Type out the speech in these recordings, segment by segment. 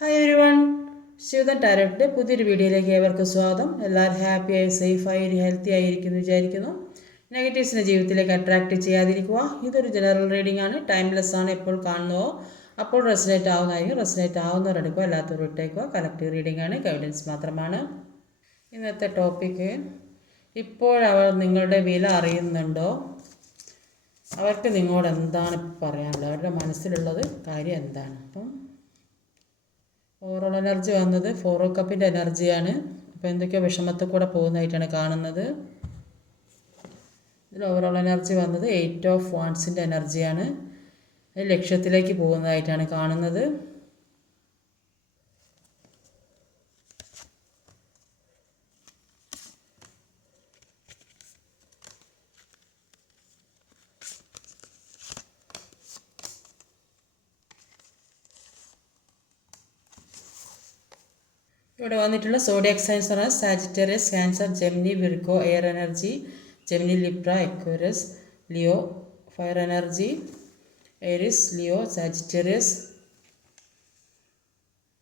Hi everyone Shivadan ടാരറ്റിന്റെ പുതിയൊരു വീഡിയോയിലേക്ക് ഏവർക്കും സ്വാഗതം. എല്ലാവരും ഹാപ്പിയായി സേഫായി ഹെൽത്തി ആയിരിക്കുന്നു വിചാരിക്കുന്നു. നെഗറ്റീവ്സിനെ ജീവിതത്തിലേക്ക് അട്രാക്റ്റ് ചെയ്യാതിരിക്കുക. ഇതൊരു ജനറൽ റീഡിംഗ് ആണ്. ടൈംലെസ് ആണ് എപ്പോൾ കാണുന്നുവോ അപ്പോൾ റെസിനേറ്റ് ആവുന്നതായിരിക്കും. റെസിനേറ്റ് ആവുന്നവർ എടുക്കുക അല്ലാത്തവർ ഇട്ടേക്കുക. കളക്റ്റീവ് റീഡിംഗ് ആണ് ഗൈഡൻസ് മാത്രമാണ്. ഇന്നത്തെ ടോപ്പിക്ക് ഇപ്പോഴവർ നിങ്ങളുടെ വില അറിയുന്നുണ്ടോ? അവർക്ക് നിങ്ങളോട് എന്താണ് പറയാനുള്ളത്? അവരുടെ മനസ്സിലുള്ളത് കാര്യം എന്താണ്? അപ്പം ഓവറോൾ എനർജി വന്നത്. ഫോറോ കപ്പിന്റെ എനർജിയാണ് അപ്പോൾ എന്തൊക്കെയോ വിഷമത്തിൽ കൂടെ പോകുന്നതായിട്ടാണ് കാണുന്നത്. ഇതിൽ ഓവറോൾ എനർജി വന്നത് എയ്റ്റ് ഓഫ് വാൺസിന്റെ എനർജിയാണ് ലക്ഷ്യത്തിലേക്ക് പോകുന്നതായിട്ടാണ് കാണുന്നത്. ഇവിടെ വന്നിട്ടുള്ള സോഡിയക് സയൻസ് എന്ന് പറഞ്ഞാൽ Sagittarius Cancer Gemini Virgo air energy Gemini Libra Aquarius Leo fire energy Aries Leo Sagittarius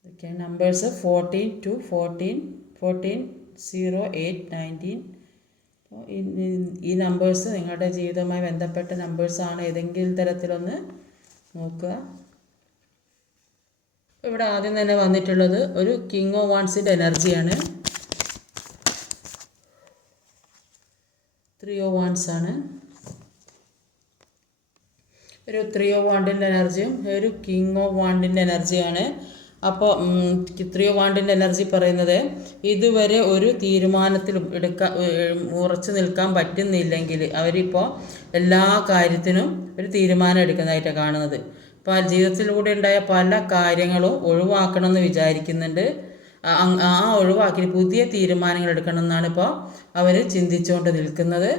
ഇതൊക്കെയാണ് numbers fourteen two fourteen fourteen zero eight nineteen ഈ നമ്പേഴ്സ് നിങ്ങളുടെ ജീവിതവുമായി ബന്ധപ്പെട്ട നമ്പേഴ്സാണ് ഏതെങ്കിലും തരത്തിലൊന്ന് നോക്കുക. ഇവിടെ ആദ്യം തന്നെ വന്നിട്ടുള്ളത് ഒരു കിങ് ഓഫ് വാൺസിന്റെ എനർജിയാണ് ത്രീ ഓ വാൺസ് ആണ്. ഒരു ത്രീ ഓ വാണ്ടിന്റെ എനർജിയും ഒരു കിങ് ഓഫ് വാണ്ടിന്റെ എനർജിയാണ് അപ്പോൾ ത്രീ ഓ വാണ്ടിന്റെ എനർജി പറയുന്നത് ഇതുവരെ ഒരു തീരുമാനത്തിൽ എടുക്കാൻ ഉറച്ചു നിൽക്കാൻ പറ്റുന്നില്ലെങ്കിൽ അവരിപ്പോൾ എല്ലാ കാര്യത്തിനും ഒരു തീരുമാനം എടുക്കുന്നതായിട്ടാണ് കാണുന്നത്. ഇപ്പോൾ ജീവിതത്തിലൂടെ ഉണ്ടായ പല കാര്യങ്ങളും ഒഴിവാക്കണമെന്ന് വിചാരിക്കുന്നുണ്ട്. ആ ഒഴിവാക്കി പുതിയ തീരുമാനങ്ങൾ എടുക്കണം എന്നാണ് ഇപ്പോൾ അവർ ചിന്തിച്ചുകൊണ്ട് നിൽക്കുന്നത്.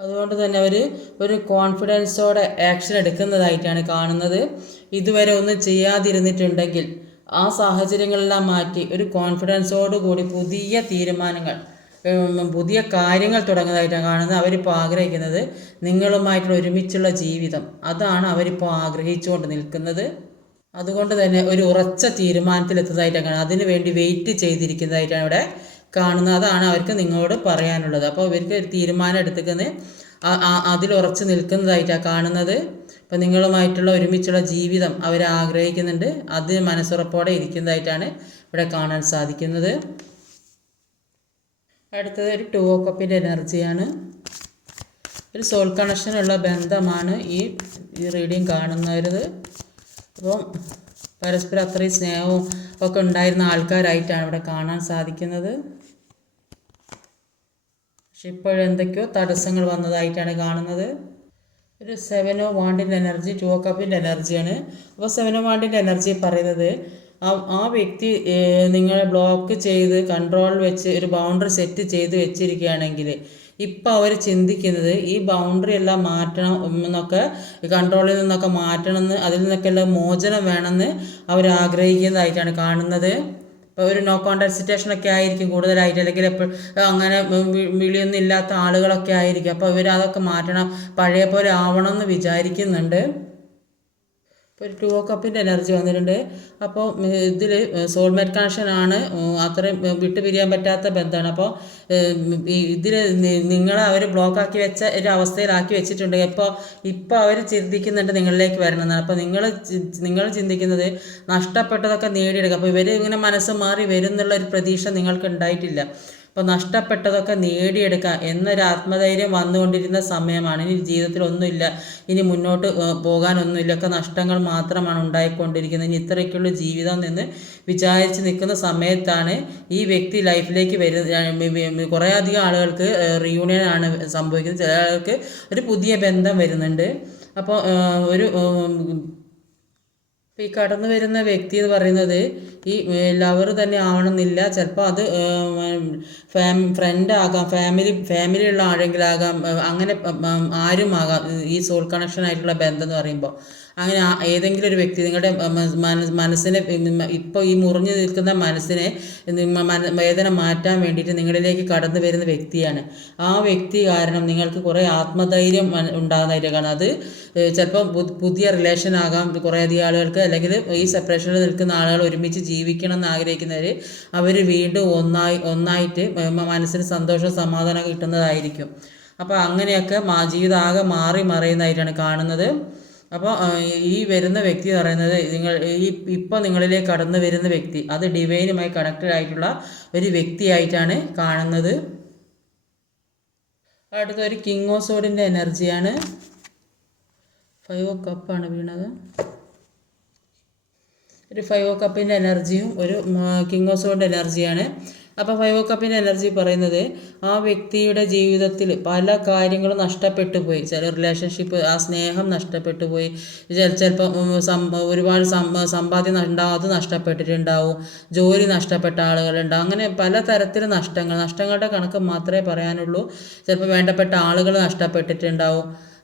അതുകൊണ്ട് തന്നെ അവർ ഒരു കോൺഫിഡൻസോടെ ആക്ഷൻ എടുക്കുന്നതായിട്ടാണ് കാണുന്നത്. ഇതുവരെ ഒന്നും ചെയ്യാതിരുന്നിട്ടുണ്ടെങ്കിൽ ആ സാഹചര്യങ്ങളെല്ലാം മാറ്റി ഒരു കോൺഫിഡൻസോടുകൂടി പുതിയ തീരുമാനങ്ങൾ പുതിയ കാര്യങ്ങൾ തുടങ്ങുന്നതായിട്ടാണ് കാണുന്നത്. അവരിപ്പോൾ ആഗ്രഹിക്കുന്നത് നിങ്ങളുമായിട്ടുള്ള ഒരുമിച്ചുള്ള ജീവിതം. അതാണ് അവരിപ്പോൾ ആഗ്രഹിച്ചുകൊണ്ട് നിൽക്കുന്നത്. അതുകൊണ്ട് തന്നെ ഒരു ഉറച്ച തീരുമാനത്തിലെത്തുന്നതായിട്ടാണ് കാണുന്നത്. അതിനു വേണ്ടി വെയിറ്റ് ചെയ്തിരിക്കുന്നതായിട്ടാണ് ഇവിടെ കാണുന്നത്. അതാണ് അവർക്ക് നിങ്ങളോട് പറയാനുള്ളത്. അപ്പോൾ ഇവർക്ക് ഒരു തീരുമാനം എടുത്തിക്കുന്നത് അതിൽ ഉറച്ചു നിൽക്കുന്നതായിട്ടാണ് കാണുന്നത്. ഇപ്പം നിങ്ങളുമായിട്ടുള്ള ഒരുമിച്ചുള്ള ജീവിതം അവർ ആഗ്രഹിക്കുന്നുണ്ട് അത് മനസ്സുറപ്പോടെ ഇരിക്കുന്നതായിട്ടാണ് ഇവിടെ കാണാൻ സാധിക്കുന്നത്. അടുത്തത് ഒരു ടു ഓ കപ്പിന്റെ എനർജിയാണ് ഒരു സോൾ കണക്ഷനുള്ള ബന്ധമാണ് ഈ ഈ റീഡിങ് കാണുന്നത്. അപ്പം പരസ്പരം അത്രയും സ്നേഹവും ഒക്കെ ഉണ്ടായിരുന്ന ആൾക്കാരായിട്ടാണ് ഇവിടെ കാണാൻ സാധിക്കുന്നത്. പക്ഷെ ഇപ്പോഴെന്തൊക്കെയോ തടസ്സങ്ങൾ വന്നതായിട്ടാണ് കാണുന്നത്. ഒരു സെവനോ വാണ്ടിന്റെ എനർജി ടു കപ്പിന്റെ എനർജിയാണ് അപ്പോൾ സെവനോ വാണ്ടിന്റെ എനർജി പറയുന്നത് ആ വ്യക്തി നിങ്ങളെ ബ്ലോക്ക് ചെയ്ത് കൺട്രോൾ വെച്ച് ഒരു ബൗണ്ടറി സെറ്റ് ചെയ്ത് വെച്ചിരിക്കുകയാണെങ്കിൽ ഇപ്പം അവർ ചിന്തിക്കുന്നത് ഈ ബൗണ്ടറി എല്ലാം മാറ്റണം എന്നൊക്കെ കൺട്രോളിൽ നിന്നൊക്കെ മാറ്റണം എന്ന് അതിൽ നിന്നൊക്കെ എല്ലാം മോചനം വേണമെന്ന് അവർ ആഗ്രഹിക്കുന്നതായിട്ടാണ് കാണുന്നത്. ഇപ്പോൾ ഒരു നോ കോൺടാക്ട് സിറ്റുവേഷനൊക്കെ ആയിരിക്കും കൂടുതലായിട്ട് അല്ലെങ്കിൽ എപ്പോഴും അങ്ങനെ വിളിയൊന്നും ഇല്ലാത്ത ആളുകളൊക്കെ ആയിരിക്കും. അപ്പോൾ ഇവർ അതൊക്കെ മാറ്റണം പഴയ പോലെ ആവണം എന്ന് വിചാരിക്കുന്നുണ്ട്. ഇപ്പോൾ ഒരു ടു ഓ കപ്പിന്റെ എനർജി വന്നിട്ടുണ്ട്. അപ്പോൾ ഇതിൽ സോൾമേറ്റ് കണക്ഷൻ ആണ് അത്രയും വിട്ടു പിരിയാൻ പറ്റാത്ത ബന്ധമാണ്. അപ്പോൾ ഇതിൽ നിങ്ങളെ അവർ ബ്ലോക്കാക്കി വെച്ച ഒരു അവസ്ഥയിലാക്കി വെച്ചിട്ടുണ്ട്. ഇപ്പോൾ ഇപ്പോൾ അവർ ചിന്തിക്കുന്നുണ്ട് നിങ്ങളിലേക്ക് വരണമെന്നാണ്. അപ്പോൾ നിങ്ങൾ നിങ്ങൾ ചിന്തിക്കുന്നത് നഷ്ടപ്പെട്ടതൊക്കെ നേടിയെടുക്കുക. അപ്പോൾ ഇവർ ഇങ്ങനെ മനസ്സ് മാറി വരും എന്നുള്ള ഒരു പ്രതീക്ഷ നിങ്ങൾക്ക് ഉണ്ടായിട്ടില്ല അപ്പോൾ നഷ്ടപ്പെട്ടതൊക്കെ നേടിയെടുക്കുക എന്നൊരു ആത്മധൈര്യം വന്നുകൊണ്ടിരുന്ന സമയമാണ്. ഇനി ജീവിതത്തിൽ ഒന്നുമില്ല ഇനി മുന്നോട്ട് പോകാനൊന്നുമില്ല. ഒക്കെ നഷ്ടങ്ങൾ മാത്രമാണ് ഉണ്ടായിക്കൊണ്ടിരിക്കുന്നത്. ഇനി ഇത്രയ്ക്കുള്ള ജീവിതം നിന്ന് വിചാരിച്ച് നിൽക്കുന്ന സമയത്താണ് ഈ വ്യക്തി ലൈഫിലേക്ക് വരുന്ന കുറേ അധികം ആളുകൾക്ക് റിയൂണിയൻ ആണ് സംഭവിക്കുന്നത്. ചില ആളുകൾക്ക് ഒരു പുതിയ ബന്ധം വരുന്നുണ്ട്. അപ്പോൾ ഒരു അപ്പോൾ ഈ കടന്നു വരുന്ന വ്യക്തി എന്ന് പറയുന്നത് ഈ ലവർ തന്നെ ആവണമെന്നില്ല. ചിലപ്പോൾ അത് ഫാം ഫ്രണ്ട് ആകാം ഫാമിലി ഫാമിലിയുള്ള ആരെങ്കിലും ആകാം അങ്ങനെ ആരും ആകാം ഈ സോൾ കണക്ഷൻ ആയിട്ടുള്ള ബന്ധം എന്ന് പറയുമ്പോൾ അങ്ങനെ ഏതെങ്കിലും ഒരു വ്യക്തി നിങ്ങളുടെ മനസ്സിനെ ഇപ്പോൾ ഈ മുറിഞ്ഞു നിൽക്കുന്ന മനസ്സിനെ വേദന മാറ്റാൻ വേണ്ടിയിട്ട് നിങ്ങളിലേക്ക് കടന്നു വരുന്ന വ്യക്തിയാണ്. ആ വ്യക്തി കാരണം നിങ്ങൾക്ക് കുറേ ആത്മധൈര്യം ഉണ്ടാകുന്നതായിട്ട് കാണാം. അത് ചിലപ്പോൾ പുതിയ റിലേഷൻ ആകാം. കുറേയധികം ആളുകൾക്ക് അല്ലെങ്കിൽ ഈ സെപ്പറേഷനിൽ നിൽക്കുന്ന ആളുകൾ ഒരുമിച്ച് ജീവിക്കണം എന്ന് ആഗ്രഹിക്കുന്നവർ അവർ വീണ്ടും ഒന്നായി ഒന്നായിട്ട് മനസ്സിന് സന്തോഷം സമാധാനം കിട്ടുന്നതായിരിക്കും. അപ്പോൾ അങ്ങനെയൊക്കെ ജീവിതം ആകെ മാറി മറിയുന്നതായിട്ടാണ് കാണുന്നത്. അപ്പോൾ ഈ വരുന്ന വ്യക്തി എന്ന് പറയുന്നത് നിങ്ങൾ ഈ ഇപ്പോൾ നിങ്ങളിലേക്ക് കടന്നു വരുന്ന വ്യക്തി അത് ഡിവൈനുമായി കണക്റ്റഡ് ആയിട്ടുള്ള ഒരു വ്യക്തിയായിട്ടാണ് കാണുന്നത്. അടുത്ത ഒരു കിങ് ഓഫ് സോഡിന്റെ എനർജിയാണ് ഫൈവ് ഓ കപ്പാണ് വീണത്. ഒരു ഫൈവ് ഓ കപ്പിന്റെ എനർജിയും ഒരു കിങ് ഓഫ് സോഡിന്റെ എനർജിയാണ് അപ്പോൾ ഫൈവ് കപ്പിന്റെ എനർജി പറയുന്നത് ആ വ്യക്തിയുടെ ജീവിതത്തിൽ പല കാര്യങ്ങളും നഷ്ടപ്പെട്ടു പോയി. ചില റിലേഷൻഷിപ്പ് ആ സ്നേഹം നഷ്ടപ്പെട്ടു പോയി. ചിലപ്പോൾ ഒരുപാട് സമ്പാദ്യം ഉണ്ടാവും അത് നഷ്ടപ്പെട്ടിട്ടുണ്ടാവും. ജോലി നഷ്ടപ്പെട്ട ആളുകളുണ്ടാവും അങ്ങനെ പല തരത്തിൽ നഷ്ടങ്ങൾ നഷ്ടങ്ങളുടെ കണക്ക് മാത്രമേ പറയാനുള്ളൂ. ചിലപ്പോൾ വേണ്ടപ്പെട്ട ആളുകൾ നഷ്ടപ്പെട്ടിട്ടുണ്ടാവും.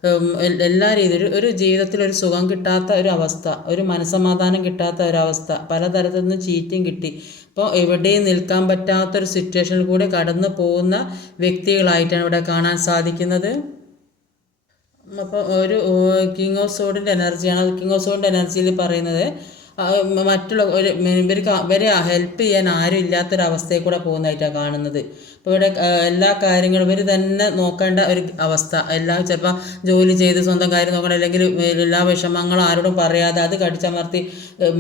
എല്ലാ രീതിയിലും ഒരു ജീവിതത്തിൽ ഒരു സുഖം കിട്ടാത്ത ഒരു അവസ്ഥ ഒരു മനസമാധാനം കിട്ടാത്ത ഒരവസ്ഥ പലതരത്തിൽ നിന്ന് ചീറ്റിങ് കിട്ടി. അപ്പോൾ എവിടെയും നിൽക്കാൻ പറ്റാത്തൊരു സിറ്റുവേഷനിൽ കൂടെ കടന്നു പോകുന്ന വ്യക്തികളായിട്ടാണ് ഇവിടെ കാണാൻ സാധിക്കുന്നത്. അപ്പോൾ ഒരു കിങ് ഓഫ് സോഡിന്റെ എനർജിയാണ് കിങ് ഓഫ് സോഡിന്റെ എനർജിയിൽ പറയുന്നത് മറ്റുള്ള ഒരു ഇവർക്ക് ഇവരെ ഹെൽപ്പ് ചെയ്യാൻ ആരും ഇല്ലാത്തൊരവസ്ഥയിൽ കൂടെ പോകുന്നതായിട്ടാണ് കാണുന്നത്. ഇപ്പോൾ ഇവിടെ എല്ലാ കാര്യങ്ങളും ഇവർ തന്നെ നോക്കേണ്ട ഒരു അവസ്ഥ. എല്ലാം ചിലപ്പോൾ ജോലി ചെയ്ത് സ്വന്തം കാര്യം നോക്കണം അല്ലെങ്കിൽ എല്ലാ വിഷമങ്ങളും ആരോടും പറയാതെ അത് കടിച്ചമർത്തി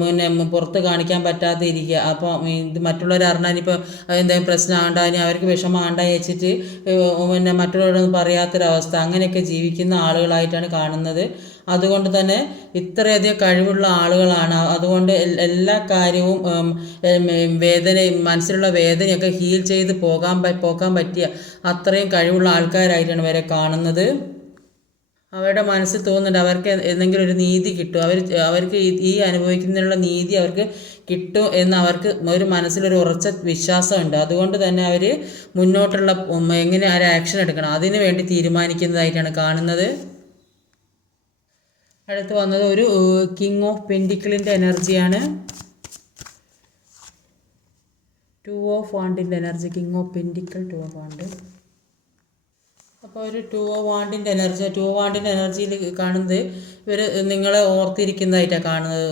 പിന്നെ പുറത്ത് കാണിക്കാൻ പറ്റാതെ ഇരിക്കുക. അപ്പോൾ ഇത് മറ്റുള്ളവർ അറിഞ്ഞാൽ ഇപ്പോൾ എന്തെങ്കിലും പ്രശ്നം ആണ്ടാനി അവർക്ക് വിഷമം ആണ്ടാ വെച്ചിട്ട് പിന്നെ മറ്റുള്ളവരോടൊന്നും പറയാത്തൊരവസ്ഥ. അങ്ങനെയൊക്കെ ജീവിക്കുന്ന ആളുകളായിട്ടാണ് കാണുന്നത്. അതുകൊണ്ട് തന്നെ ഇത്രയധികം കഴിവുള്ള ആളുകളാണ്. അതുകൊണ്ട് എല്ലാ കാര്യവും ഉം, ഉം, വേദന മനസ്സിലുള്ള വേദനയൊക്കെ ഹീൽ ചെയ്ത് പോകാൻ പോക്കാൻ പറ്റിയ അത്രയും കഴിവുള്ള ആൾക്കാരായിട്ടാണ് ഇവരെ കാണുന്നത്. അവരുടെ മനസ്സിൽ തോന്നുന്നുണ്ട് അവർക്ക് എന്തെങ്കിലും ഒരു നീതി കിട്ടും. അവർ അവർക്ക് ഈ- അനുഭവിക്കുന്നതിനുള്ള നീതി അവർക്ക് കിട്ടും എന്ന് അവർക്ക് ഒരു മനസ്സിലൊരു ഉറച്ച വിശ്വാസമുണ്ട്. അതുകൊണ്ട് തന്നെ അവർ മുന്നോട്ടുള്ള എങ്ങനെ ഒരു ആക്ഷൻ എടുക്കണം. അതിനു വേണ്ടി തീരുമാനിക്കുന്നതായിട്ടാണ് കാണുന്നത്. അടുത്ത് വന്നത് ഒരു കിങ് ഓഫ് പെൻഡിക്കിളിന്റെ എനർജിയാണ് two of വാണ്ടിന്റെ energy king of pentacle two of wand അപ്പോൾ ഒരു ടു വാണ്ടിന്റെ എനർജി ടു വാണ്ടിന്റെ എനർജിയിൽ കാണുന്നത് ഇവർ നിങ്ങളെ ഓർത്തിരിക്കുന്നതായിട്ടാണ് കാണുന്നത്.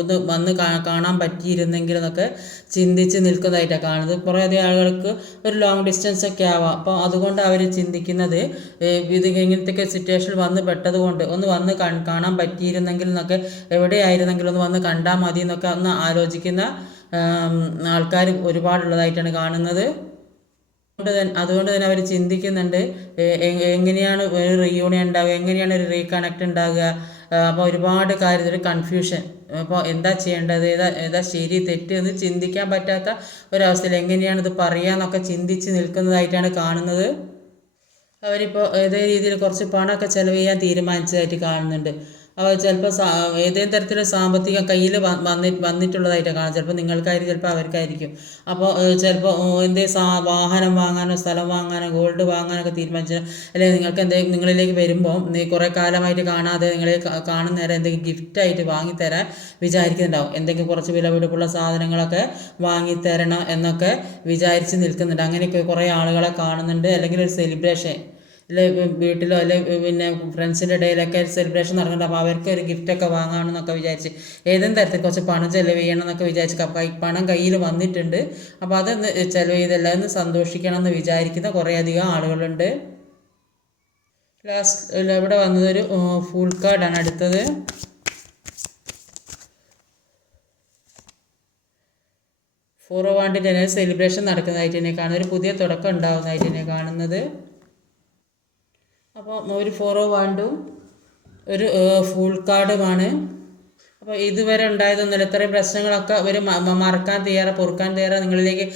ഒന്ന് വന്ന് കാണാൻ പറ്റിയിരുന്നെങ്കിൽ എന്നൊക്കെ ചിന്തിച്ച് നിൽക്കുന്നതായിട്ടാണ് കാണുന്നത്. കുറേ അധികം ആളുകൾക്ക് ഒരു ലോങ് ഡിസ്റ്റൻസ് ഒക്കെ ആവാം. അപ്പോൾ അതുകൊണ്ട് അവർ ചിന്തിക്കുന്നത് ഇത് ഇങ്ങനത്തെയൊക്കെ സിറ്റുവേഷൻ വന്ന് പെട്ടതുകൊണ്ട് ഒന്ന് വന്ന് കാണാൻ പറ്റിയിരുന്നെങ്കിൽ എന്നൊക്കെ എവിടെയായിരുന്നെങ്കിലും ഒന്ന് വന്ന് കണ്ടാൽ മതി എന്നൊക്കെ ഒന്ന് ആലോചിക്കുന്ന ആൾക്കാർ ഒരുപാടുള്ളതായിട്ടാണ് കാണുന്നത്. അതുകൊണ്ട് തന്നെ അതുകൊണ്ട് തന്നെ അവർ ചിന്തിക്കുന്നുണ്ട് എങ്ങനെയാണ് ഒരു റീയൂണിയൻ ഉണ്ടാവുക എങ്ങനെയാണ് ഒരു റീകണക്ട് ഉണ്ടാവുക. അപ്പോൾ ഒരുപാട് കാര്യത്തിൽ കൺഫ്യൂഷൻ അപ്പോൾ എന്താ ചെയ്യേണ്ടത് ഏതാ ഏതാ ശരി തെറ്റ് എന്ന് ചിന്തിക്കാൻ പറ്റാത്ത ഒരവസ്ഥയിൽ എങ്ങനെയാണ് ഇത് പറയാന്നൊക്കെ ചിന്തിച്ച് നിൽക്കുന്നതായിട്ടാണ് കാണുന്നത്. അവരിപ്പോൾ ഏതേ രീതിയിൽ കുറച്ച് പണമൊക്കെ ചെലവ് ചെയ്യാൻ തീരുമാനിച്ചതായിട്ട് കാണുന്നുണ്ട്. ചിലപ്പോൾ സാ ഏതെങ്കിലും തരത്തിലുള്ള സാമ്പത്തിക കയ്യിൽ വന്നി വന്നിട്ടുള്ളതായിട്ട് കാണാം. ചിലപ്പോൾ നിങ്ങൾക്കായിരിക്കും ചിലപ്പോൾ അവർക്കായിരിക്കും. അപ്പോൾ ചിലപ്പോൾ എന്തേ സാ വാഹനം വാങ്ങാനോ സ്ഥലം വാങ്ങാനോ ഗോൾഡ് വാങ്ങാനൊക്കെ തീരുമാനിച്ചു അല്ലെങ്കിൽ നിങ്ങൾക്ക് എന്തെങ്കിലും നിങ്ങളിലേക്ക് വരുമ്പോൾ നീ കുറേ കാലമായിട്ട് കാണാതെ നിങ്ങളെ കാണുന്ന നേരം എന്തെങ്കിലും ഗിഫ്റ്റായിട്ട് വാങ്ങിത്തരാൻ വിചാരിക്കുന്നുണ്ടാവും. എന്തെങ്കിലും കുറച്ച് വിലപിടിപ്പുള്ള സാധനങ്ങളൊക്കെ വാങ്ങിത്തരണം എന്നൊക്കെ വിചാരിച്ച് നിൽക്കുന്നുണ്ട്. അങ്ങനെയൊക്കെ കുറേ ആളുകളെ കാണുന്നുണ്ട്. അല്ലെങ്കിൽ ഒരു സെലിബ്രേഷൻ അല്ലെ വീട്ടിലോ അല്ലെ പിന്നെ ഫ്രണ്ട്സിന്റെ ഇടയിലൊക്കെ സെലിബ്രേഷൻ നടക്കുന്നുണ്ട് അപ്പോൾ അവർക്ക് ഒരു ഗിഫ്റ്റൊക്കെ വാങ്ങാമെന്നൊക്കെ വിചാരിച്ച് ഏതെങ്കിലും തരത്തിൽ കുറച്ച് പണം ചിലവ് ചെയ്യണം എന്നൊക്കെ വിചാരിച്ച് കൈ പണം കയ്യിൽ വന്നിട്ടുണ്ട്. അപ്പോൾ അതൊന്ന് ചിലവ് ചെയ്തെല്ലാം ഒന്ന് സന്തോഷിക്കണം എന്ന് വിചാരിക്കുന്ന കുറേയധികം ആളുകളുണ്ട്. ലാസ്റ്റ് ഇവിടെ വന്നതൊരു ഫുൾ കാർഡാണ് അടുത്തത്. ഫോർ വാണ്ടിന്റെ സെലിബ്രേഷൻ നടക്കുന്നതായിട്ട് തന്നെ കാണുന്നത്. ഒരു പുതിയ തുടക്കം ഉണ്ടാകുന്നതായിട്ട് തന്നെ കാണുന്നത്. അപ്പോൾ ഒരു ഫോറോ വാണ്ടും. ഒരു ഫുൾ കാർഡുമാണ് അപ്പോൾ ഇതുവരെ ഉണ്ടായതൊന്നുമില്ല. ഇത്രയും പ്രശ്നങ്ങളൊക്കെ അവർ മറക്കാൻ തയ്യാറാണ് പൊറുക്കാൻ തയ്യാറാണ് നിങ്ങളിലേക്ക്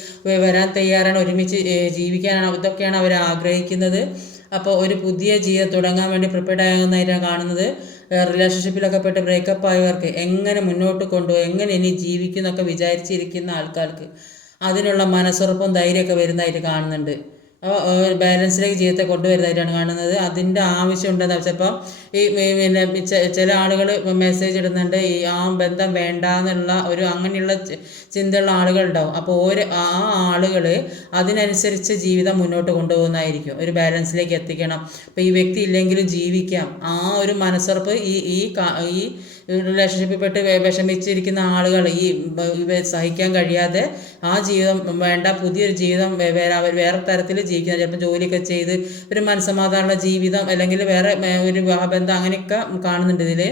വരാൻ തയ്യാറാണ് ഒരുമിച്ച് ജീവിക്കാനാണ് ഇതൊക്കെയാണ് അവർ ആഗ്രഹിക്കുന്നത്. അപ്പോൾ ഒരു പുതിയ ജീവിതം തുടങ്ങാൻ വേണ്ടി പ്രിപ്പയർഡ് ആകുന്നതായിട്ടാണ് കാണുന്നത്. റിലേഷൻഷിപ്പിലൊക്കെ പെട്ട് ബ്രേക്കപ്പ് ആയവർക്ക് എങ്ങനെ മുന്നോട്ട് കൊണ്ടുപോകും എങ്ങനെ ഇനി ജീവിക്കും എന്നൊക്കെ വിചാരിച്ചിരിക്കുന്ന ആൾക്കാർക്ക് അതിനുള്ള മനസ്സുറപ്പും ധൈര്യമൊക്കെ വരുന്നതായിട്ട് കാണുന്നുണ്ട്. ബാലൻസിലേക്ക് ജീവിതത്തെ കൊണ്ടുവരുന്നതായിട്ടാണ് കാണുന്നത്. അതിന്റെ ആവശ്യമുണ്ടെന്ന് ചിലപ്പോൾ ഈ പിന്നെ ചില ആളുകൾ മെസ്സേജ് ഇടുന്നുണ്ട് ഈ ആ ബന്ധം വേണ്ട എന്നുള്ള ഒരു അങ്ങനെയുള്ള ചിന്തയുള്ള ആളുകളുണ്ടാവും. അപ്പോൾ ഓരോ ആ ആളുകൾ അതിനനുസരിച്ച് ജീവിതം മുന്നോട്ട് കൊണ്ടുപോകുന്നതായിരിക്കും. ഒരു ബാലൻസിലേക്ക് എത്തിക്കണം. അപ്പോൾ ഈ വ്യക്തി ഇല്ലെങ്കിലും ജീവിക്കാം. ആ ഒരു മനസ്സുറപ്പ് ഈ ഈ ഈ റിലേഷൻഷിപ്പിൽ പെട്ട് വിഷമിച്ചിരിക്കുന്ന ആളുകൾ ഈ സഹിക്കാൻ കഴിയാതെ ആ ജീവിതം വേണ്ട പുതിയൊരു ജീവിതം വേറെ അവർ വേറെ തരത്തിൽ ജീവിക്കുന്ന ചിലപ്പോൾ ജോലിയൊക്കെ ചെയ്ത് ഒരു മനസ്സമാധാനമുള്ള ജീവിതം അല്ലെങ്കിൽ വേറെ ഒരു വിവാഹബന്ധം അങ്ങനെയൊക്കെ കാണുന്നുണ്ട് ഇതിൽ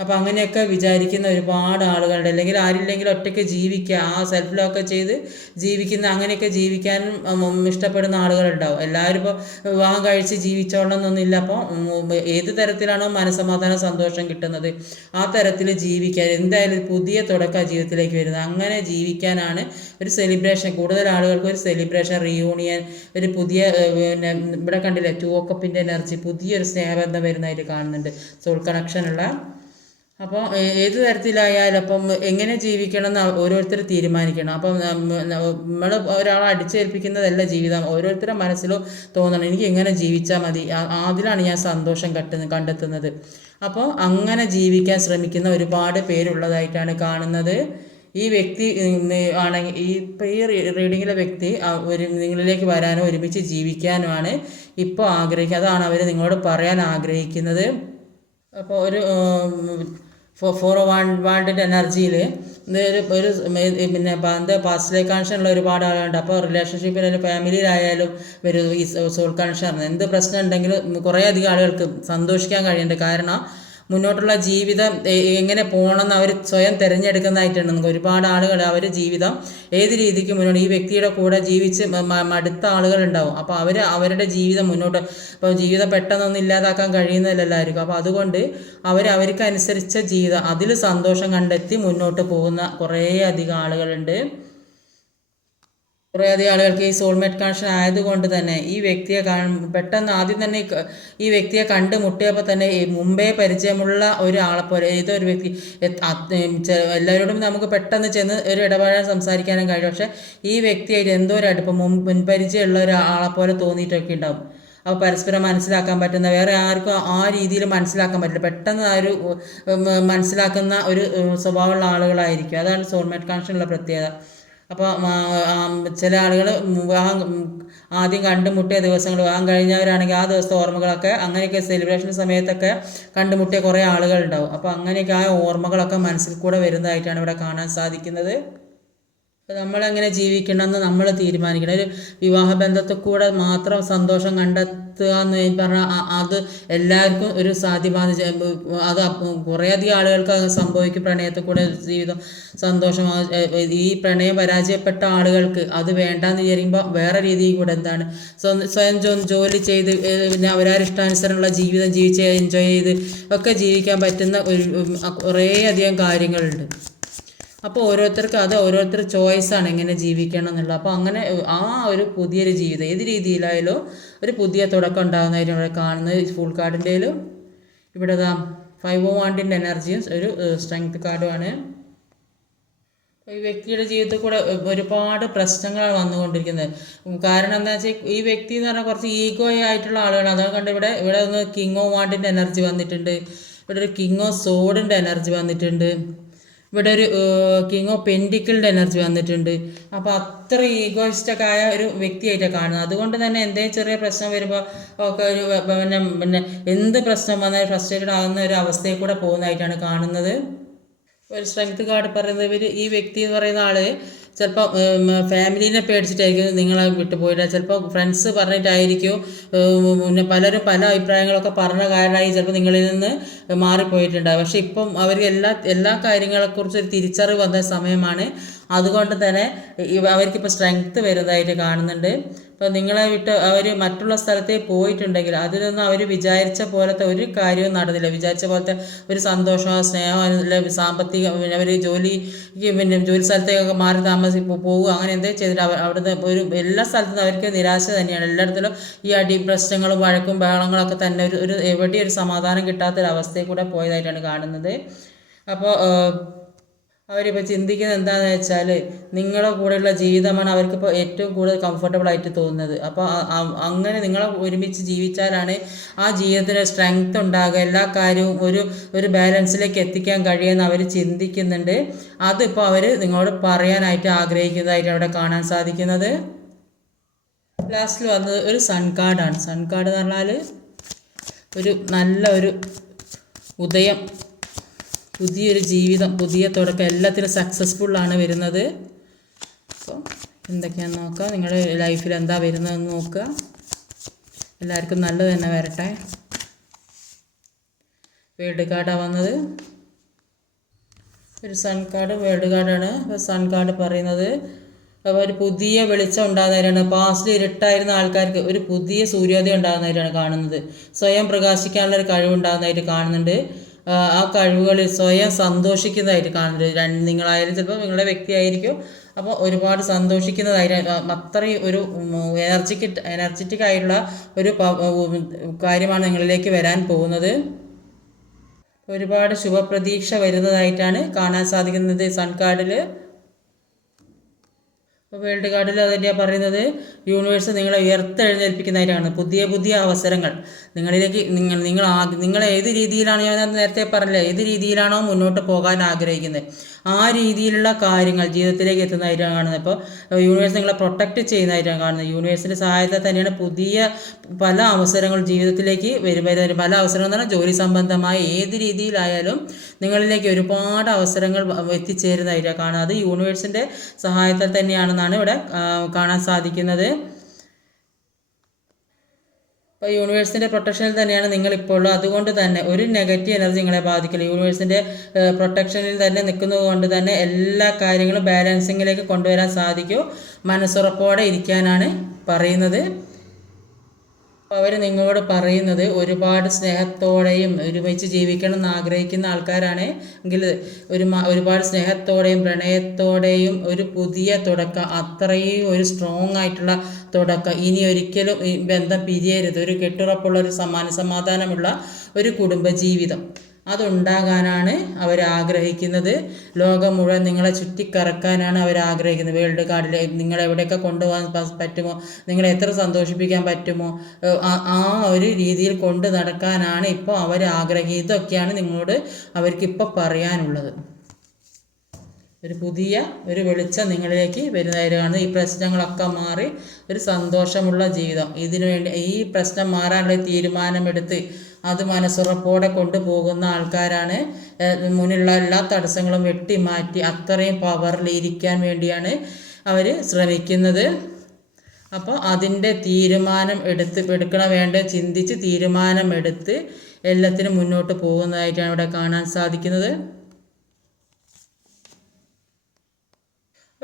അപ്പോൾ അങ്ങനെയൊക്കെ വിചാരിക്കുന്ന ഒരുപാട് ആളുകളുണ്ട്. അല്ലെങ്കിൽ ആരില്ലെങ്കിൽ ഒറ്റയ്ക്ക് ജീവിക്കുക. ആ സെൽഫ് ലോക്ക് ചെയ്ത് ജീവിക്കുന്ന അങ്ങനെയൊക്കെ ജീവിക്കാനും ഇഷ്ടപ്പെടുന്ന ആളുകളുണ്ടാവും. എല്ലാവരും ഇപ്പോൾ വിവാഹം കഴിച്ച് ജീവിച്ചോളണം എന്നൊന്നുമില്ല അപ്പോൾ ഏത് തരത്തിലാണോ മനസ്സമാധാനം സന്തോഷം കിട്ടുന്നത് ആ തരത്തിൽ ജീവിക്കാൻ എന്തായാലും പുതിയ തുടക്ക ജീവിതത്തിലേക്ക് വരുന്നത്. അങ്ങനെ ജീവിക്കാനാണ് ഒരു സെലിബ്രേഷൻ കൂടുതൽ ആളുകൾക്ക് ഒരു സെലിബ്രേഷൻ റീയൂണിയൻ ഒരു പുതിയ പിന്നെ ഇവിടെ കണ്ടില്ലേ ടൂക്കപ്പിന്റെ എനർജി പുതിയൊരു സ്നേഹബന്ധം വരുന്നതായിട്ട് കാണുന്നുണ്ട്. സോൾ കണക്ഷനുള്ള അപ്പോൾ ഏത് തരത്തിലായാലും അപ്പം എങ്ങനെ ജീവിക്കണം എന്ന് ഓരോരുത്തർ തീരുമാനിക്കണം. അപ്പം നമ്മൾ ഒരാളെ അടിച്ചേൽപ്പിക്കുന്നതല്ല ജീവിതം. ഓരോരുത്തരുടെ മനസ്സിലും തോന്നണം എനിക്ക് എങ്ങനെ ജീവിച്ചാൽ മതി. അതിലാണ് ഞാൻ സന്തോഷം കട്ടുന്ന കണ്ടെത്തുന്നത്. അപ്പോൾ അങ്ങനെ ജീവിക്കാൻ ശ്രമിക്കുന്ന ഒരുപാട് പേരുള്ളതായിട്ടാണ് കാണുന്നത്. ഈ വ്യക്തി ആണെങ്കിൽ ഈ ഇപ്പോൾ ഈ റീഡിങ്ങിലെ വ്യക്തി ഒരു നിങ്ങളിലേക്ക് വരാനും ഒരുമിച്ച് ജീവിക്കാനുമാണ് ഇപ്പോൾ ആഗ്രഹിക്കുക. അതാണ് അവർ നിങ്ങളോട് പറയാൻ ആഗ്രഹിക്കുന്നത്. അപ്പോൾ ഒരു ഫോർ വൺ വാണ്ടിന്റെ എനർജിയിൽ ഒരു ഒരു പിന്നെ എന്താ പാസ്റ്റിലേക്ക് കണക്ഷനുള്ള ഒരുപാട് ആളുകളുണ്ട്. അപ്പോൾ റിലേഷൻഷിപ്പിലായാലും ഫാമിലിയിലായാലും ഒരു ഈ സോൾ കണക്ഷൻ എന്ത് പ്രശ്നം ഉണ്ടെങ്കിലും കുറേ അധികം ആളുകൾക്ക് സന്തോഷിക്കാൻ കഴിയുന്നുണ്ട്. കാരണം മുന്നോട്ടുള്ള ജീവിതം എങ്ങനെ പോകണമെന്ന് അവർ സ്വയം തിരഞ്ഞെടുക്കുന്നതായിട്ടാണ് നമുക്ക് ഒരുപാട് ആളുകൾ അവർ ജീവിതം ഏത് രീതിക്ക് മുന്നോട്ട് ഈ വ്യക്തിയുടെ കൂടെ ജീവിച്ച് മടുത്ത ആളുകളുണ്ടാവും. അപ്പോൾ അവർ അവരുടെ ജീവിതം മുന്നോട്ട് ഇപ്പോൾ ജീവിതം പെട്ടെന്നൊന്നും ഇല്ലാതാക്കാൻ കഴിയുന്നില്ലല്ലായിരിക്കും അപ്പോൾ അതുകൊണ്ട് അവർ അവർക്കനുസരിച്ച ജീവിതം അതിൽ സന്തോഷം കണ്ടെത്തി മുന്നോട്ട് പോകുന്ന കുറേ അധികം ആളുകളുണ്ട്. കുറേയധികം ആളുകൾക്ക് ഈ സോൾമേറ്റ് കണക്ഷൻ ആയതുകൊണ്ട് തന്നെ ഈ വ്യക്തിയെ പെട്ടെന്ന് ആദ്യം തന്നെ ഈ വ്യക്തിയെ കണ്ട് മുട്ടിയപ്പോൾ തന്നെ മുമ്പേ പരിചയമുള്ള ഒരാളെ പോലെ ഏതൊരു വ്യക്തി എല്ലാവരോടും നമുക്ക് പെട്ടെന്ന് ചെന്ന് ഒരു ഇടപാടാൻ സംസാരിക്കാനും കഴിയും. പക്ഷേ ഈ വ്യക്തിയായിട്ട് എന്തോ ഒരു അടുപ്പം മുൻ മുൻപരിചയമുള്ള പോലെ തോന്നിയിട്ടൊക്കെ ഉണ്ടാവും. അപ്പോൾ പരസ്പരം മനസ്സിലാക്കാൻ പറ്റുന്ന വേറെ ആർക്കും ആ രീതിയിൽ മനസ്സിലാക്കാൻ പറ്റില്ല. പെട്ടെന്ന് ആ ഒരു മനസ്സിലാക്കുന്ന ഒരു സ്വഭാവമുള്ള ആളുകളായിരിക്കും. അതാണ് സോൾമേറ്റ് കണക്ഷനുള്ള പ്രത്യേകത. അപ്പോൾ ചില ആളുകൾ വിവാഹം ആദ്യം കണ്ടുമുട്ടിയ ദിവസങ്ങൾ വിവാഹം കഴിഞ്ഞവരാണെങ്കിൽ ആ ദിവസത്തെ ഓർമ്മകളൊക്കെ അങ്ങനെയൊക്കെ സെലിബ്രേഷൻ സമയത്തൊക്കെ കണ്ടുമുട്ടിയ കുറേ ആളുകളുണ്ടാവും. അപ്പോൾ അങ്ങനെയൊക്കെ ആ ഓർമ്മകളൊക്കെ മനസ്സിൽ കൂടെ വരുന്നതായിട്ടാണ് ഇവിടെ കാണാൻ സാധിക്കുന്നത്. നമ്മളെങ്ങനെ ജീവിക്കണമെന്ന് നമ്മൾ തീരുമാനിക്കണം. ഒരു വിവാഹ ബന്ധത്തിൽ കൂടെ മാത്രം സന്തോഷം കണ്ടെത്തുക എന്ന് പറഞ്ഞാൽ അത് എല്ലാവർക്കും ഒരു സാധ്യമാണ് അത് കുറേയധികം ആളുകൾക്ക് അത് സംഭവിക്കും പ്രണയത്തിൽ കൂടെ ജീവിതം സന്തോഷം ഈ പ്രണയം പരാജയപ്പെട്ട ആളുകൾക്ക് അത് വേണ്ടാന്ന് വിചാരിക്കുമ്പോൾ വേറെ രീതിയിൽ കൂടെ എന്താണ്? സ്വയം ജോലി ചെയ്ത് പിന്നെ അവരാരിഷ്ടാനുസരണമുള്ള ജീവിതം ജീവിച്ച് എൻജോയ് ചെയ്ത് ഒക്കെ ജീവിക്കാൻ പറ്റുന്ന ഒരു കുറേയധികം കാര്യങ്ങളുണ്ട്. അപ്പോൾ ഓരോരുത്തർക്കും അത് ഓരോരുത്തർ ചോയ്സാണ് എങ്ങനെ ജീവിക്കണം എന്നുള്ളത്. അപ്പോൾ അങ്ങനെ ആ ഒരു പുതിയൊരു ജീവിതം ഏത് രീതിയിലായാലും ഒരു പുതിയ തുടക്കം ഉണ്ടാകുന്നതിന് ഇവിടെ കാണുന്നത്. ഫുൾ കാർഡിന്റെയിലും ഇവിടെ ഇതാ ഫൈവ് വാണ്ടിന്റെ എനർജിയും ഒരു സ്ട്രെങ്ത് കാർഡുമാണ് ഈ വ്യക്തിയുടെ ജീവിതത്തിൽ കൂടെ ഒരുപാട് പ്രശ്നങ്ങളാണ് വന്നുകൊണ്ടിരിക്കുന്നത്. കാരണം എന്താ വെച്ചാൽ ഈ വ്യക്തി എന്ന് പറഞ്ഞാൽ കുറച്ച് ഈഗോ ആയിട്ടുള്ള ആളുകളാണ്. അതാണ് കണ്ട് ഇവിടെ ഇവിടെ ഒന്ന് കിങ് ഓ വാണ്ടിന്റെ എനർജി വന്നിട്ടുണ്ട്. ഇവിടെ ഒരു കിങ് ഓ സോഡിന്റെ എനർജി വന്നിട്ടുണ്ട്. ഇവിടെ ഒരു കിങ് ഓഫ് പെൻഡിക്കിളിന്റെ എനർജി വന്നിട്ടുണ്ട്. അപ്പോൾ അത്ര ഈഗോയിസ്റ്റൊക്കെ ആയ ഒരു വ്യക്തിയായിട്ടാണ് കാണുന്നത്. അതുകൊണ്ട് തന്നെ എന്തെങ്കിലും ചെറിയ പ്രശ്നം വരുമ്പോൾ ഒക്കെ ഒരു പിന്നെ പിന്നെ എന്ത് പ്രശ്നം വന്നാലും ഫ്രസ്ട്രേറ്റഡ് ആകുന്ന ഒരു അവസ്ഥയിൽ കൂടെ പോകുന്നതായിട്ടാണ് കാണുന്നത്. ഒരു സ്ട്രെങ്ത് കാർഡ് പറയുന്നത് ഇവർ ഈ വ്യക്തി എന്ന് പറയുന്ന ആൾ ചിലപ്പോൾ ഫാമിലീനെ പേടിച്ചിട്ടായിരിക്കും നിങ്ങളെ വിട്ടു പോയിട്ട്. ചിലപ്പോൾ ഫ്രണ്ട്സ് പറഞ്ഞിട്ടായിരിക്കും പിന്നെ പലരും പല അഭിപ്രായങ്ങളൊക്കെ പറഞ്ഞ കാരണമായി ചിലപ്പോൾ നിങ്ങളിൽ നിന്ന് മാറിപ്പോയിട്ടുണ്ടാകും പക്ഷേ ഇപ്പം അവർ എല്ലാ എല്ലാ കാര്യങ്ങളെക്കുറിച്ച് ഒരു തിരിച്ചറിവ് വന്ന സമയമാണ് അതുകൊണ്ട് തന്നെ അവർക്കിപ്പോൾ സ്ട്രെങ്ത്ത് വരുന്നതായിട്ട് കാണുന്നുണ്ട്. ഇപ്പോൾ നിങ്ങളെ വിട്ട് അവർ മറ്റുള്ള സ്ഥലത്തേക്ക് പോയിട്ടുണ്ടെങ്കിൽ അതിലൊന്നും അവർ വിചാരിച്ച പോലത്തെ ഒരു കാര്യവും നടന്നില്ല. വിചാരിച്ച പോലത്തെ ഒരു സന്തോഷമോ സ്നേഹമോ അല്ലെങ്കിൽ സാമ്പത്തിക പിന്നെ അവർ ജോലി പിന്നെ ജോലി സ്ഥലത്തേക്കൊക്കെ മാറി താമസി പോകുക അങ്ങനെ എന്തേ ചെയ്തിട്ട് അവിടുന്ന് ഒരു എല്ലാ സ്ഥലത്തും അവർക്ക് നിരാശ തന്നെയാണ്. എല്ലായിടത്തിലും ഈ അടി പ്രശ്നങ്ങളും വഴക്കും ബഹളങ്ങളൊക്കെ തന്നെ ഒരു ഒരു എവിടെയും ഒരു സമാധാനം കിട്ടാത്തൊരവസ്ഥയിൽ കൂടെ പോയതായിട്ടാണ് കാണുന്നത്. അപ്പോൾ അവരിപ്പോൾ ചിന്തിക്കുന്നത് എന്താണെന്ന് വെച്ചാൽ നിങ്ങളുടെ കൂടെയുള്ള ജീവിതമാണ് അവർക്കിപ്പോൾ ഏറ്റവും കൂടുതൽ കംഫർട്ടബിൾ ആയിട്ട് തോന്നുന്നത്. അപ്പോൾ അങ്ങനെ നിങ്ങളെ ഒരുമിച്ച് ജീവിച്ചാലാണ് ആ ജീവിതത്തിന്റെ സ്ട്രെങ്ത് ഉണ്ടാകുക. എല്ലാ കാര്യവും ഒരു ഒരു ബാലൻസിലേക്ക് എത്തിക്കാൻ കഴിയുമെന്ന് അവർ ചിന്തിക്കുന്നുണ്ട്. അതിപ്പോൾ അവർ നിങ്ങളോട് പറയാനായിട്ട് ആഗ്രഹിക്കുന്നതായിട്ട് അവിടെ കാണാൻ സാധിക്കുന്നത്. ലാസ്റ്റിൽ വന്നത് ഒരു സൺ കാർഡാണ് സൺ കാർഡ് എന്ന് പറഞ്ഞാൽ ഒരു നല്ല ഒരു ഉദയം. പുതിയൊരു ജീവിതം പുതിയ തുടക്കം എല്ലാത്തിനും സക്സസ്ഫുള്ളാണ് വരുന്നത്. അപ്പോൾ എന്തൊക്കെയാണെന്ന് നോക്കാം. നിങ്ങളുടെ ലൈഫിൽ എന്താ വരുന്നതെന്ന് നോക്കുക. എല്ലാവർക്കും നല്ലത് തന്നെ വരട്ടെ. വേൾഡ് കാർഡാണ് വന്നത്. ഒരു സൺ കാർഡ് വേൾഡ് കാർഡാണ് അപ്പോൾ സൺ കാർഡ് പറയുന്നത് അപ്പോൾ ഒരു പുതിയ വെളിച്ചം ഉണ്ടാകുന്നവരാണ് പാസ്റ്റിൽ ഇരുട്ടായിരുന്ന ആൾക്കാർക്ക് ഒരു പുതിയ സൂര്യോദയം ഉണ്ടാകുന്നവരാണ് കാണുന്നത്. സ്വയം പ്രകാശിക്കാനുള്ള ഒരു കഴിവുണ്ടാകുന്നതായിട്ട് കാണുന്നുണ്ട്. ആ, കഴിവുകളിൽ സ്വയം സന്തോഷിക്കുന്നതായിട്ട് കാണുന്നത്. രണ്ട് നിങ്ങളായാലും ചിലപ്പോൾ നിങ്ങളുടെ വ്യക്തിയായിരിക്കും. അപ്പോൾ ഒരുപാട് സന്തോഷിക്കുന്നതായിട്ട് ആ, അത്രയും ഒരു എനർജിക്ക് എനർജറ്റിക് ആയിട്ടുള്ള ഒരു കാര്യമാണ് നിങ്ങളിലേക്ക് വരാൻ പോകുന്നത്. ഒരുപാട് ശുഭപ്രതീക്ഷ വരുന്നതായിട്ടാണ് കാണാൻ സാധിക്കുന്നത് സൺ കാർഡിൽ ഇപ്പോൾ വേൾഡ് കാർഡിൽ അതന്നെയാണ് പറയുന്നത്? യൂണിവേഴ്സ് നിങ്ങളെ ഉയർത്തെഴുന്നേൽപ്പിക്കുന്നതായിട്ടാണ് പുതിയ പുതിയ അവസരങ്ങൾ. നിങ്ങളിലേക്ക് നിങ്ങൾ നിങ്ങൾ നിങ്ങൾ ഏത് രീതിയിലാണ് ഞാൻ നേരത്തെ പറഞ്ഞില്ല? ഏത് രീതിയിലാണോ മുന്നോട്ട് പോകാൻ ആഗ്രഹിക്കുന്നത്? ആ രീതിയിലുള്ള കാര്യങ്ങൾ ജീവിതത്തിലേക്ക് എത്തുന്നതായിട്ടാണ് കാണുന്നത്. ഇപ്പോൾ യൂണിവേഴ്സ് നിങ്ങളെ പ്രൊട്ടക്റ്റ് ചെയ്യുന്നതായിട്ടാണ് കാണുന്നത്. യൂണിവേഴ്സിന്റെ സഹായത്തെ തന്നെയാണ് പുതിയ പല അവസരങ്ങൾ ജീവിതത്തിലേക്ക് വരുമ്പോൾ പല അവസരങ്ങൾ എന്ന് ജോലി സംബന്ധമായ ഏത് രീതിയിലായാലും നിങ്ങളിലേക്ക് ഒരുപാട് അവസരങ്ങൾ എത്തിച്ചേരുന്നതായിട്ടാണ് കാണുന്നത്. അത് യൂണിവേഴ്സിന്റെ സഹായത്താൽ തന്നെയാണെന്നാണ് ഇവിടെ കാണാൻ സാധിക്കുന്നത്. ഇപ്പോൾ യൂണിവേഴ്സിന്റെ പ്രൊട്ടക്ഷനിൽ തന്നെയാണ് നിങ്ങളിപ്പോൾ അതുകൊണ്ട് തന്നെ ഒരു നെഗറ്റീവ് എനർജി നിങ്ങളെ ബാധിക്കില്ല. യൂണിവേഴ്സിന്റെ പ്രൊട്ടക്ഷനിൽ തന്നെ നിൽക്കുന്നത് കൊണ്ട് തന്നെ എല്ലാ കാര്യങ്ങളും ബാലൻസിങ്ങിലേക്ക് കൊണ്ടുവരാൻ സാധിക്കും. മനസ്സുറപ്പോടെ ഇരിക്കാനാണ് പറയുന്നത്. അവർ നിങ്ങളോട് പറയുന്നത് ഒരുപാട് സ്നേഹത്തോടെയും ഒരുമിച്ച് ജീവിക്കണം എന്ന് ആഗ്രഹിക്കുന്ന ആൾക്കാരാണ്. എങ്കിൽ ഒരു ഒരുപാട് സ്നേഹത്തോടെയും പ്രണയത്തോടെയും ഒരു പുതിയ തുടക്കം അത്രയും ഒരു സ്ട്രോങ് ആയിട്ടുള്ള തുടക്കം ഇനി ഒരിക്കലും ഈ ബന്ധം പിരിയരുത്. ഒരു കെട്ടുറപ്പുള്ള ഒരു സമാന സമാധാനമുള്ള ഒരു കുടുംബജീവിതം. അതുണ്ടാകാനാണ് അവർ ആഗ്രഹിക്കുന്നത് ലോകം മുഴുവൻ നിങ്ങളെ ചുറ്റിക്കറക്കാനാണ് അവർ ആഗ്രഹിക്കുന്നത് വേൾഡ് കാർഡിലെ നിങ്ങളെവിടെയൊക്കെ കൊണ്ടുപോകാൻ പ- പറ്റുമോ? നിങ്ങളെ എത്ര സന്തോഷിപ്പിക്കാൻ പറ്റുമോ? ആ- ഒരു രീതിയിൽ കൊണ്ട് നടക്കാനാണ് ഇപ്പോൾ അവർ ആഗ്രഹിക്കുന്നത് ഇതൊക്കെയാണ് നിങ്ങളോട് അവർക്ക് ഇപ്പോൾ പറയാനുള്ളത്. ഒരു പുതിയ ഒരു വെളിച്ചം നിങ്ങളിലേക്ക് വരുന്നതായിട്ടാണ് ഈ പ്രശ്നങ്ങളൊക്കെ മാറി ഒരു സന്തോഷമുള്ള ജീവിതം. ഇതിനു വേണ്ടി ഈ പ്രശ്നം മാറാനുള്ള തീരുമാനമെടുത്ത് അത് മനസ്സുറപ്പോടെ കൊണ്ടുപോകുന്ന ആൾക്കാരാണ് മുന്നിലുള്ള എല്ലാ തടസ്സങ്ങളും വെട്ടിമാറ്റി അത്രയും പവറിൽ ഇരിക്കാൻ വേണ്ടിയാണ് അവർ ശ്രമിക്കുന്നത്. അപ്പോൾ അതിന്റെ തീരുമാനം എടുത്ത് എടുക്കണ വേണ്ട ചിന്തിച്ച് തീരുമാനമെടുത്ത് എല്ലാത്തിനും മുന്നോട്ട് പോകുന്നതായിട്ടാണ് ഇവിടെ കാണാൻ സാധിക്കുന്നത്.